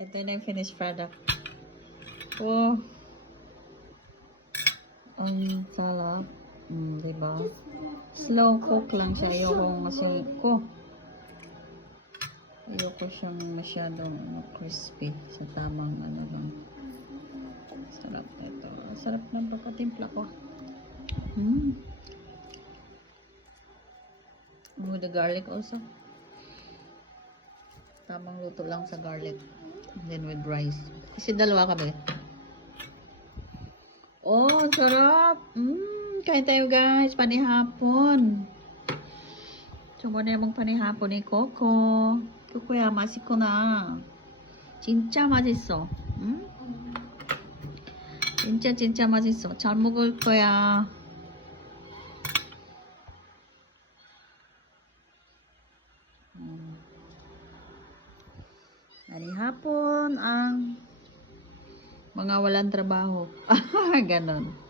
Ito na yung finished product. Oh. Ang sarap. Diba? Slow cook lang siya. Ayoko siyang masyadong crispy. Sa tamang ano lang. Sarap ito. Sarap ng pagkatimpla ko. With the garlic also. Tamang luto lang sa garlic. And then with rice. Kasi dalawa kami. Oh, sarap! Kain tayo guys. Panihapon. Coba na yung panihapon ni Coco. Coco야 맛있구나. 진짜 맛있어. 진짜 맛있어. 잘 먹을 거야. Panihapon ang mga walang trabaho. Ganon.